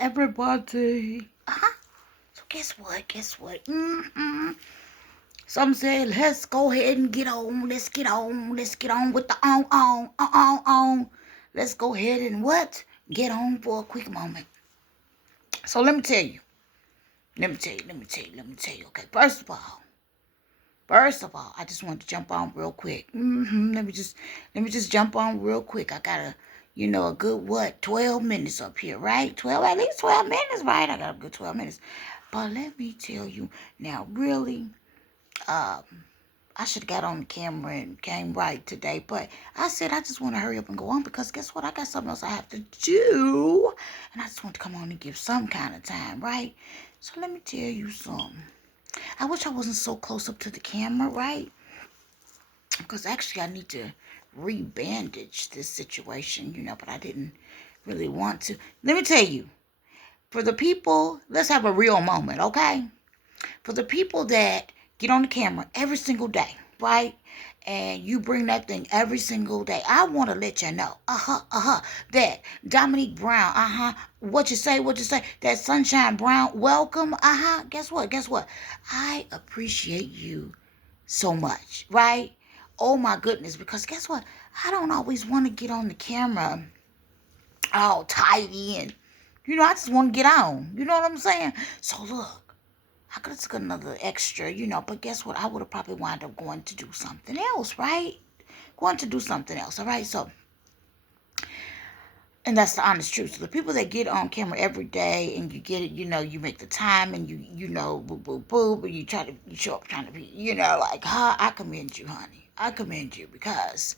everybody. So guess what? Some said, let's go ahead and get on. Let's get on. Let's get on with the on. Let's go ahead and what? Get on for a quick moment. So let me tell you. Okay, first of all, I just want to jump on real quick. Let me just jump on real quick. I got a good 12 minutes up here, right? At least 12 minutes, right? I got a good 12 minutes. But let me tell you now, really, I should have got on the camera and came right today, but I said I just want to hurry up and go on because guess what? I got something else I have to do, and I just want to come on and give some kind of time, right? So let me tell you something. I wish I wasn't so close up to the camera, right? Because actually I need to re-bandage this situation, but I didn't really want to. Let me tell you, for the people, let's have a real moment, okay? For the people that get on the camera every single day, right? And you bring that thing every single day. I want to let you know, that Dominique Brown, what you say, that Sunshine Brown, welcome, guess what? I appreciate you so much, right? Oh my goodness, because guess what? I don't always want to get on the camera all tidy and, I just want to get on. You know what I'm saying? So look, I could have took another extra, but guess what? I would have probably wound up going to do something else, right? All right? So, and that's the honest truth. So the people that get on camera every day and you get it, you make the time and boo, but you show up trying to be, I commend you, honey. I commend you because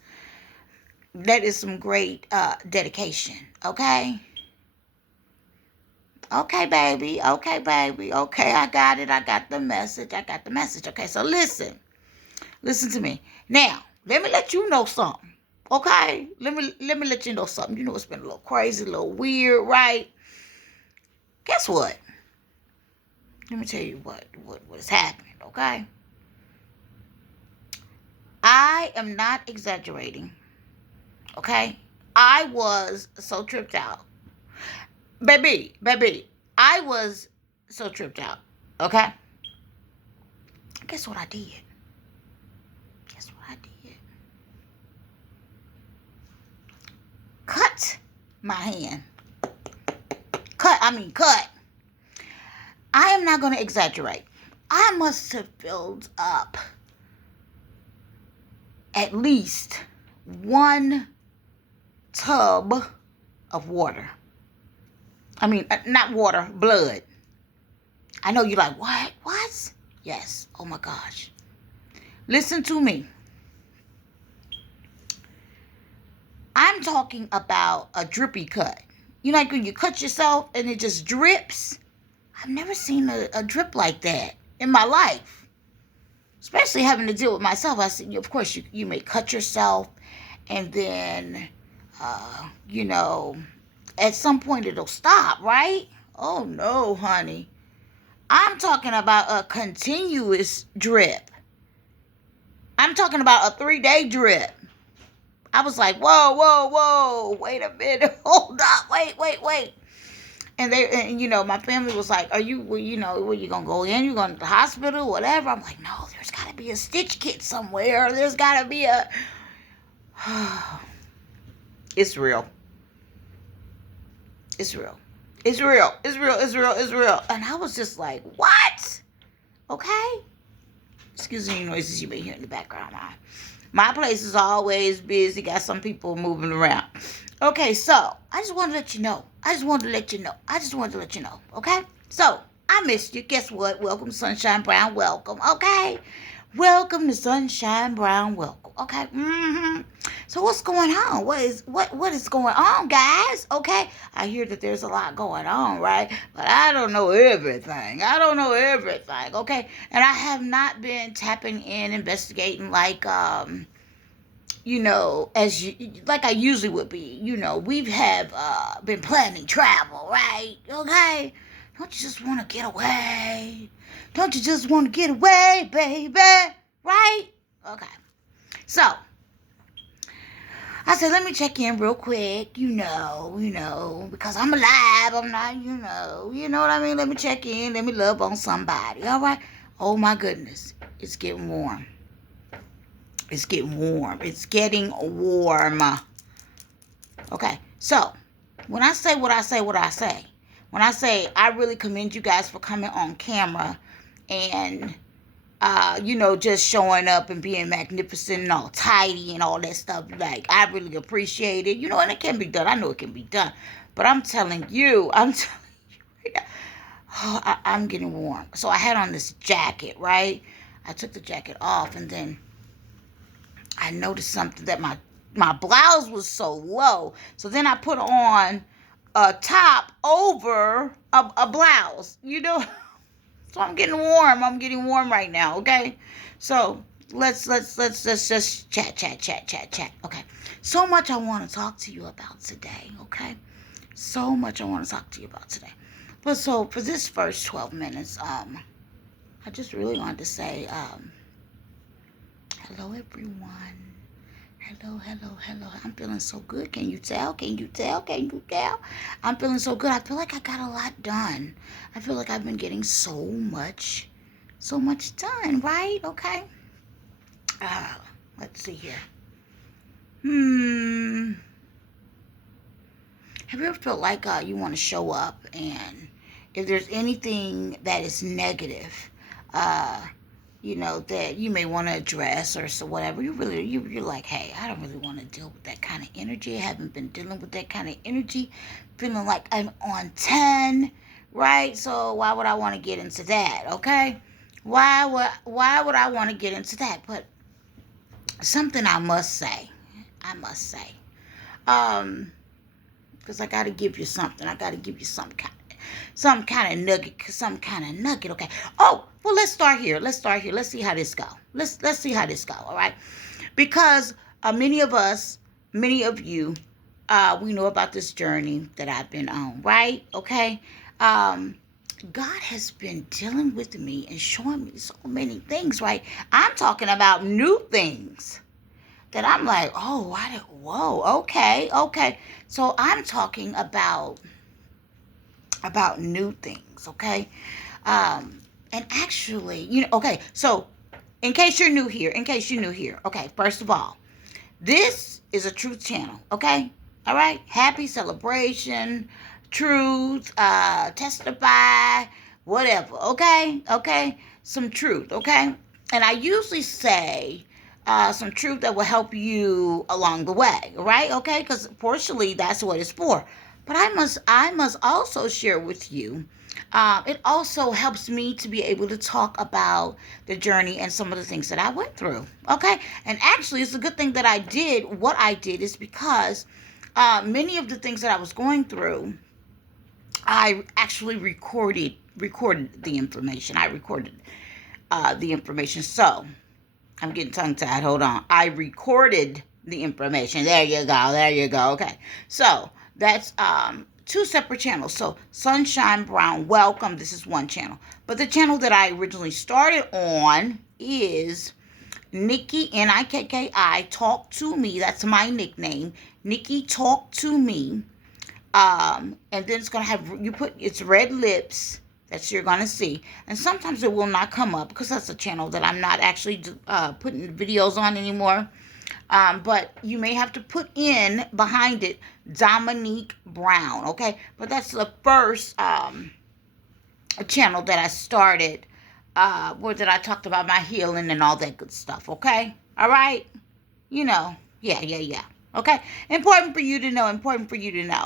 that is some great dedication, okay? Okay, baby. Okay, I got it. I got the message. Okay, so listen to me. Now, let me let you know something. Okay? Let me let you know something. It's been a little crazy, a little weird, right? Guess what? Let me tell you what is happening, okay? I am not exaggerating. Okay? I was so tripped out. Baby, I was so tripped out. Okay? Guess what I did? Cut my hand. Cut. I am not going to exaggerate. I must have filled up at least one tub of water. Not water, blood. I know you're like, what? What? Yes. Oh my gosh. Listen to me. I'm talking about a drippy cut. Like when you cut yourself and it just drips. I've never seen a drip like that in my life. Especially having to deal with myself. I see, of course, you may cut yourself and then, at some point it'll stop, right? Oh no, honey. I'm talking about a continuous drip. I'm talking about a 3-day drip. I was like, whoa, wait a minute, hold up, wait. And my family was like, were you gonna go in? You going to the hospital, whatever? I'm like, no, there's gotta be a stitch kit somewhere. There's gotta be a, it's real. And I was just like, what? Okay. Excuse any noises you may hear in the background. My place is always busy. Got some people moving around. Okay, so I just wanted to let you know. Okay? So, I missed you. Guess what? Welcome to Sunshine Brown. Welcome. Okay? Welcome to Sunshine Brown. Welcome. Okay? So what's going on? What is going on, guys? Okay? I hear that there's a lot going on, right? But I don't know everything. Okay? And I have not been tapping in, investigating like like I usually would be. We have been planning travel, right? Okay? Don't you just want to get away? Baby? Right? Okay. So, I said, let me check in real quick, because I'm alive. I'm not, you know what I mean? Let me check in. Let me love on somebody. All right. Oh my goodness. It's getting warm. It's getting warm. It's getting warm. Okay. So when I say what I say, when I say I really commend you guys for coming on camera and just showing up and being magnificent and all tidy and all that stuff. Like, I really appreciate it. And it can be done. I know it can be done. But I'm telling you right now, I'm getting warm. So I had on this jacket, right? I took the jacket off and then I noticed something that my blouse was so low. So then I put on a top over a blouse, So I'm getting warm. I'm getting warm right now, okay? So let's just chat. Okay. So much I want to talk to you about today, okay? So much I want to talk to you about today. But so for this first 12 minutes, I just really wanted to say, hello everyone. Hello. I'm feeling so good. Can you tell? I'm feeling so good. I feel like I got a lot done. I feel like I've been getting so much done, right? Okay. Let's see here. Have you ever felt like you want to show up and if there's anything that is negative, that you may want to address or so whatever, you're like, hey, I don't really want to deal with that kind of energy. I haven't been dealing with that kind of energy. Feeling like I'm on 10, right? So why would I want to get into that, okay? Why would I want to get into that? But something I must say, because I got to give you something. I got to give you some kind of nugget, okay? Oh, well, let's start here. Let's see how this go. Let's see how this go, all right? Because many of you, we know about this journey that I've been on, right? Okay? God has been dealing with me and showing me so many things, right? I'm talking about new things that I'm like, oh, whoa, okay. So I'm talking about new things, okay? And actually, okay, so in case you're new here, okay, first of all, this is a truth channel, okay? All right? Happy celebration, truth, testify, whatever, okay? Okay? Some truth, okay? And I usually say some truth that will help you along the way, right? Okay? Because fortunately, that's what it's for. But I must also share with you. It also helps me to be able to talk about the journey and some of the things that I went through. Okay, and actually, it's a good thing that I did what I did is because many of the things that I was going through, I actually recorded the information. I recorded the information. So I'm getting tongue tied. Hold on. I recorded the information. There you go. Okay. So that's two separate channels. So Sunshine Brown, welcome. This is one channel. But the channel that I originally started on is Nikki, Nikki, Talk to Me. That's my nickname. Nikki, Talk to Me. And then it's going to have, it's red lips that you're going to see. And sometimes it will not come up because that's a channel that I'm not actually putting videos on anymore. But you may have to put in behind it Dominique Brown, okay? But that's the first channel that I started where that I talked about my healing and all that good stuff, okay? All right? Yeah. Okay? Important for you to know,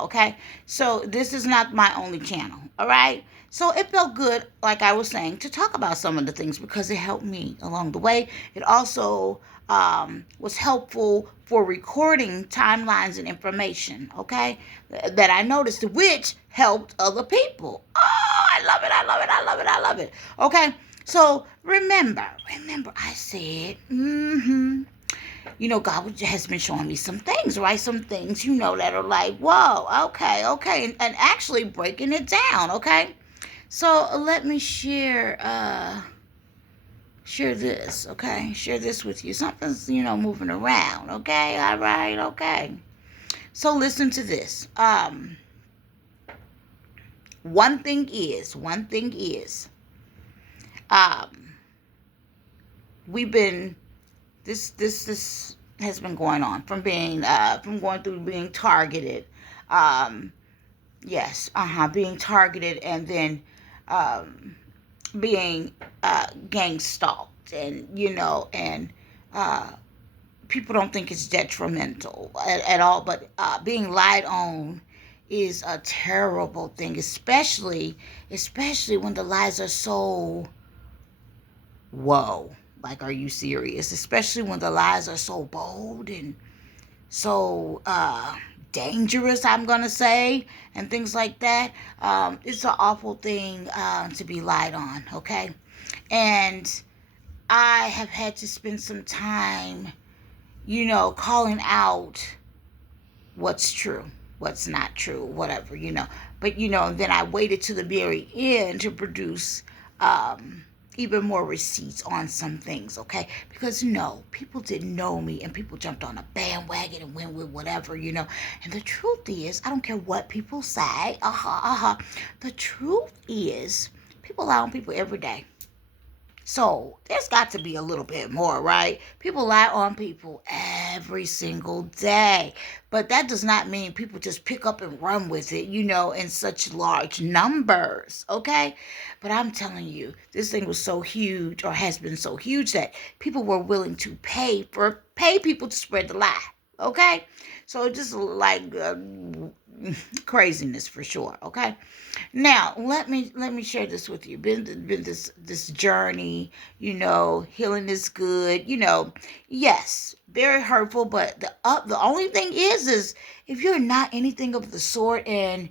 okay? So this is not my only channel, all right? So it felt good, like I was saying, to talk about some of the things because it helped me along the way. It also was helpful for recording timelines and information, okay, that I noticed, which helped other people. Oh, I love it. Okay, so remember, I said, God has been showing me some things, right? Some things, that are like, whoa, okay, and actually breaking it down, okay? So let me share share this, okay? Share this with you. Something's, moving around, okay? All right, okay. So listen to this. One thing is, um, we've been this has been going on from going through being targeted. Um, yes, being targeted, and then um being gang stalked, and uh people don't think it's detrimental at all, but being lied on is a terrible thing, especially when the lies are so, whoa, like, are you serious? Especially when the lies are so bold and so dangerous, I'm gonna say, and things like that. It's an awful thing to be lied on, okay? And I have had to spend some time, calling out what's true, what's not true, whatever. But, then I waited to the very end to produce um, even more receipts on some things, okay? Because, no, people didn't know me, and people jumped on a bandwagon and went with whatever. And the truth is, I don't care what people say. The truth is, people lie on people every day. So there's got to be a little bit more, right? People lie on people every single day. But that does not mean people just pick up and run with it, in such large numbers, okay? But I'm telling you, this thing was so huge, or has been so huge, that people were willing to pay people to spread the lie, okay? So just like craziness for sure, okay? Now, let me share this with you. Been this journey, healing is good, yes, very hurtful, but the only thing is if you're not anything of the sort, and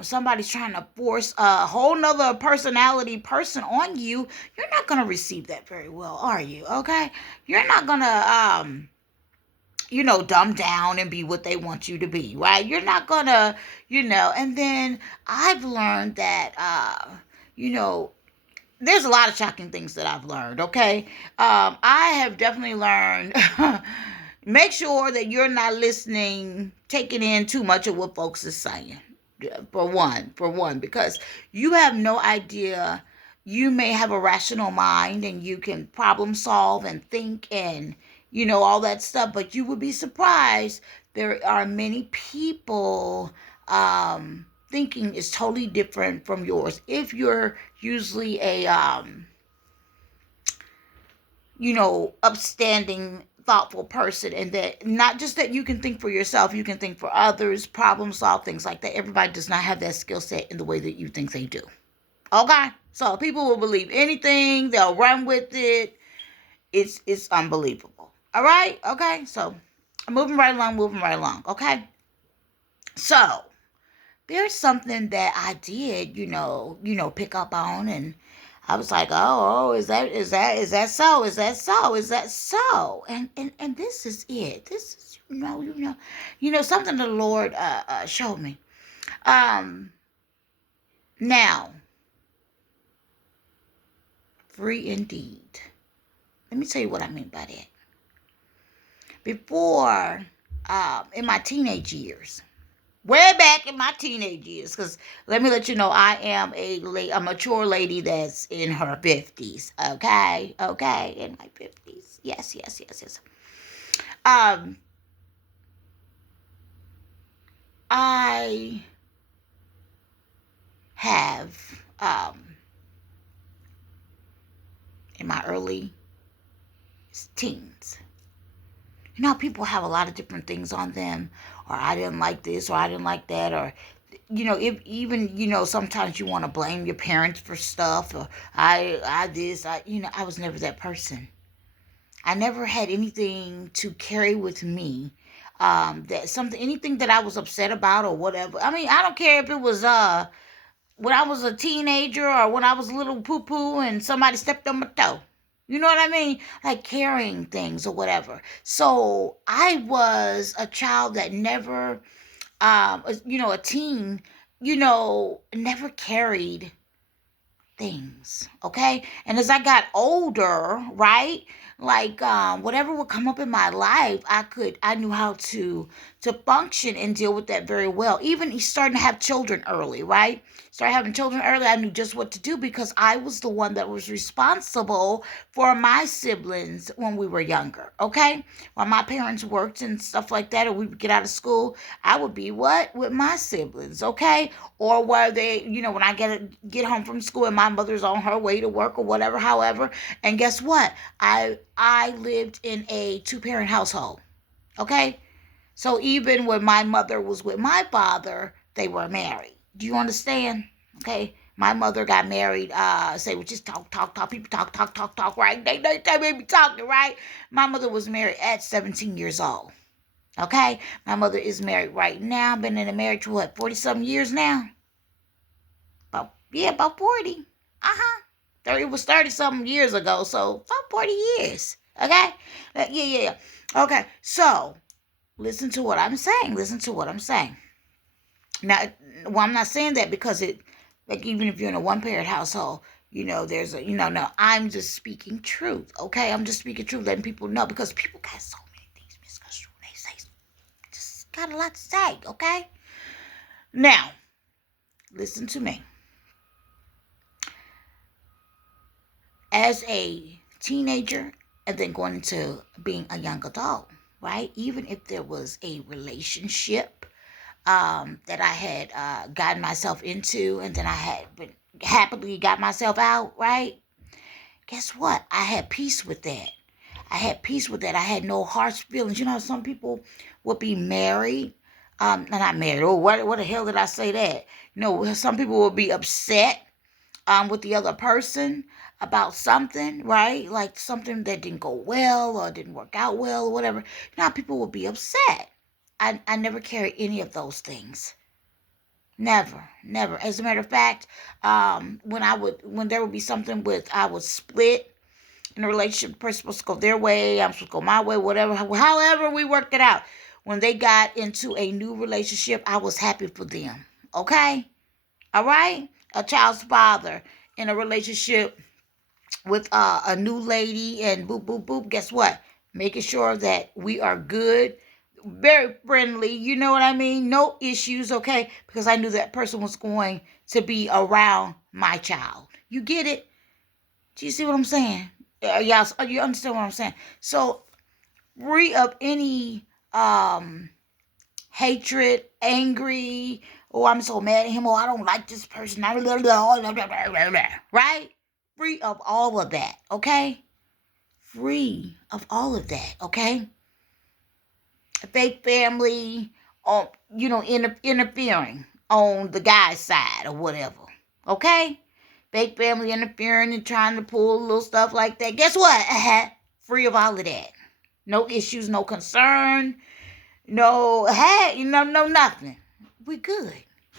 somebody's trying to force a whole nother personality person on you, you're not gonna receive that very well, are you? Okay, you're not gonna dumb down and be what they want you to be, right? You're not gonna, and then I've learned that, you know, there's a lot of shocking things that I've learned, okay? I have definitely learned, make sure that you're not listening, taking in too much of what folks is saying. For one, because you have no idea. You may have a rational mind, and you can problem solve and think, and all that stuff, but you would be surprised. There are many people thinking is totally different from yours. If you're usually a upstanding, thoughtful person, and that not just that you can think for yourself, you can think for others, problem solve, things like that. Everybody does not have that skill set in the way that you think they do. Okay? So people will believe anything, they'll run with it. It's unbelievable. All right? Okay? So moving right along. Okay? So there's something that I did, pick up on, and I was like, oh, is that so? And this is it. This is, something the Lord showed me. Um, Now, free indeed. Let me tell you what I mean by that. Before, in my teenage years, way back in my teenage years, because let me let you know, I am a mature lady that's in her 50s, okay, in my 50s, yes. um I have, in my early teens, people have a lot of different things on them, or I didn't like this, or I didn't like that, or if even, sometimes you want to blame your parents for stuff, or I was never that person. I never had anything to carry with me, anything that I was upset about or whatever. I mean, I don't care if it was when I was a teenager, or when I was a little poo poo and somebody stepped on my toe. You know what I mean? Like carrying things or whatever. So I was a child that never, a teen, never carried things, okay? And as I got older, right, like whatever would come up in my life, I knew how to function and deal with that very well. Even starting to have children early, right? Started having children early, I knew just what to do because I was the one that was responsible for my siblings when we were younger, okay? While my parents worked and stuff like that, or we would get out of school, I would be what? With my siblings, okay? Or where they, when I get home from school and my mother's on her way to work or whatever, however. And guess what? I lived in a two-parent household, okay? So even when my mother was with my father, they were married. Do you understand? Okay. My mother got married, say we just talk, talk, talk. People talk, talk, talk, talk, right? They may be talking, right? My mother was married at 17 years old. Okay? My mother is married right now. Been in a marriage for what, 40-something years now? About 40. Uh-huh. It was 30-something years ago, so about 40 years. Okay? Yeah. Okay, so listen to what I'm saying. Listen to what I'm saying. Now, well, I'm not saying that because like even if you're in a one-parent household, there's no, I'm just speaking truth, okay? I'm just speaking truth, letting people know because people got so many things misconstrued. They say, just got a lot to say, okay? Now, listen to me. As a teenager and then going into being a young adult, right? Even if there was a relationship that I had gotten myself into and then I had been happily got myself out, right? Guess what? I had peace with that. I had peace with that. I had no harsh feelings. Some people would be married. Not married. Oh, what the hell did I say that? Some people would be upset with the other person about something, right? Like something that didn't go well or didn't work out well or whatever. People would be upset. I never carried any of those things. Never, never. As a matter of fact, when there would be something I would split in a relationship. The person supposed to go their way, I'm supposed to go my way, whatever. However, we worked it out. When they got into a new relationship, I was happy for them. Okay, all right. A child's father in a relationship with a new lady and boop boop boop. Guess what? Making sure that we are good, very friendly. You know what I mean? No issues, okay? Because I knew that person was going to be around my child. You get it? Do you see what I'm saying? Y'all, you understand what I'm saying? So free of any hatred, angry. Oh, I'm so mad at him. Oh, I don't like this person. Right? Free of all of that, okay? Free of all of that, okay? A fake family, interfering on the guy's side or whatever, okay? Fake family interfering and trying to pull little stuff like that. Guess what? Free of all of that. No issues, no concern, no, no nothing. We good,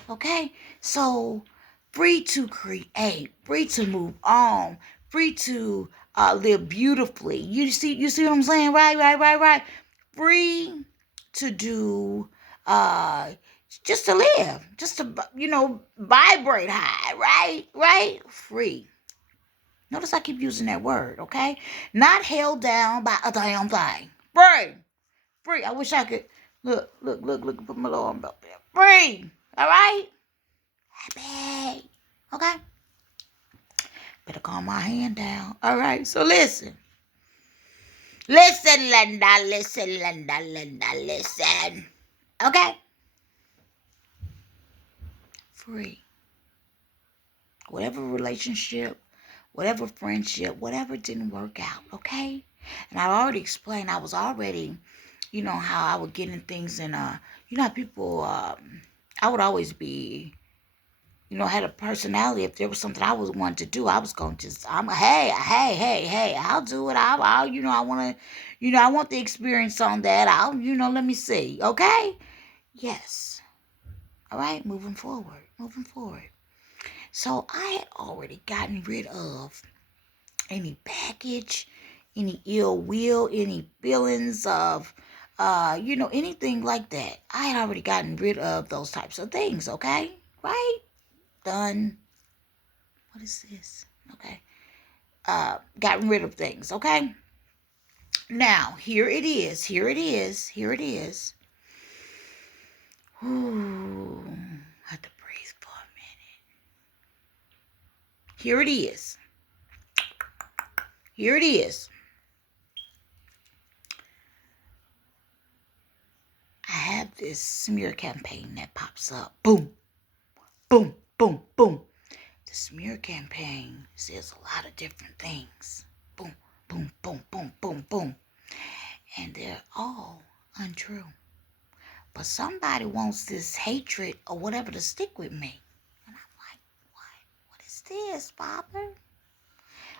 okay? So free to create, free to move on, free to live beautifully. You see what I'm saying? Right. Free to do, just to live, just to vibrate high, right. Free. Notice I keep using that word, okay? Not held down by a damn thing. Free. I wish I could look. Put my little arm up there. Free. All right. Happy. Okay. Better calm my hand down. All right. So listen. Listen, Linda. Listen. Okay. Free. Whatever relationship, whatever friendship, whatever didn't work out. Okay. And I already explained. I was already, how I would get in things and how people. I would always be had a personality. If there was something I was wanting to do, I was going to just, hey, I'll do it. I want to, I want the experience on that. Let me see. Okay. Yes. All right. Moving forward. So I had already gotten rid of any baggage, any ill will, any feelings of, anything like that. I had already gotten rid of those types of things. Okay. Right. Done. What is this? Okay. Gotten rid of things. Okay. Now, here it is. Here it is. Here it is. Ooh. I have to breathe for a minute. Here it is. Here it is. I have this smear campaign that pops up. Boom, boom, boom, boom. The smear campaign says a lot of different things. Boom, boom, boom, boom, boom, boom. And they're all untrue. But somebody wants this hatred or whatever to stick with me. And I'm like, what? What is this, Papa?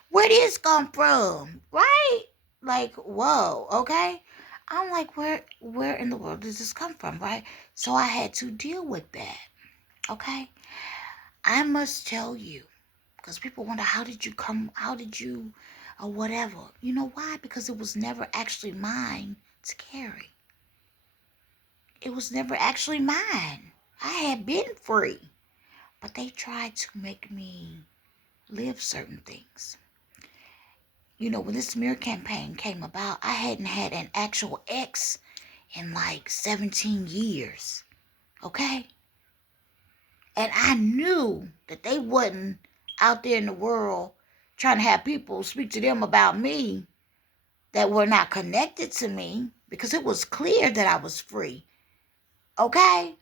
Where did this come from? Right? Like, whoa, okay? I'm like, where in the world does this come from, right? So I had to deal with that, okay? I must tell you, because people wonder, how did you, or whatever. You know why? Because it was never actually mine to carry. It was never actually mine. I had been free, but they tried to make me live certain things. You know, when this smear campaign came about, I hadn't had an actual ex in like 17 years. Okay? And I knew that they wasn't out there in the world trying to have people speak to them about me that were not connected to me, because it was clear that I was free. Okay?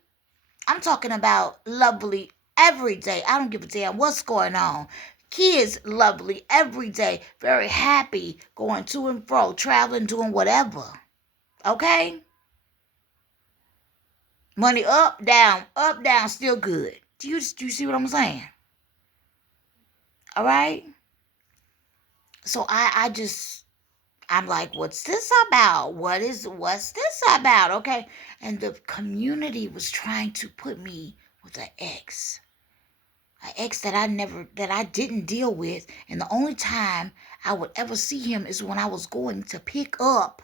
I'm talking about lovely every day. I don't give a damn what's going on. Kids lovely every day, very happy, going to and fro, traveling, doing whatever. Okay? Money up, down, still good. Do you see what I'm saying? All right? So I'm like, what's this about? What's this about? Okay? And the community was trying to put me with an ex that I didn't deal with, and the only time I would ever see him is when I was going to pick up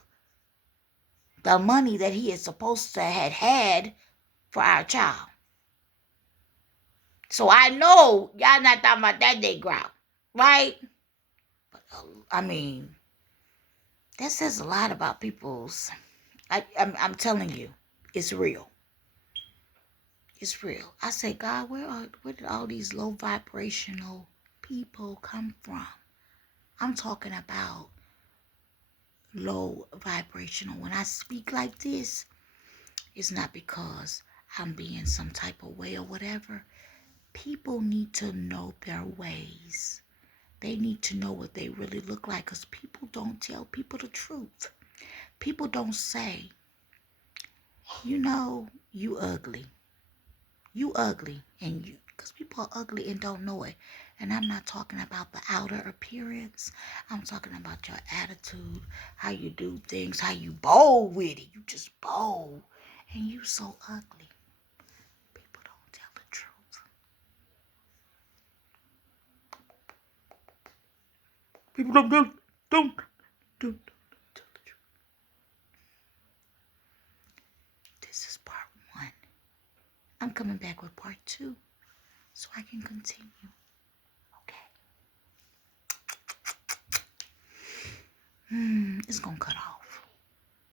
the money that he is supposed to had for our child. So I know y'all not talking about that day ground, right? But I mean, that says a lot about people's. I'm telling you, it's real. It's real. I say, God, where did all these low vibrational people come from? I'm talking about low vibrational. When I speak like this, it's not because I'm being some type of way or whatever. People need to know their ways. They need to know what they really look like, because people don't tell people the truth. People don't say, you know, you ugly. You ugly. And you, because people are ugly and don't know it. And I'm not talking about the outer appearance. I'm talking about your attitude, how you do things, how you bold with it. You just bold. And you so ugly. People don't tell the truth. People don't tell the truth. This is part 1. I'm coming back with part 2 so I can continue. Okay. It's gonna cut off.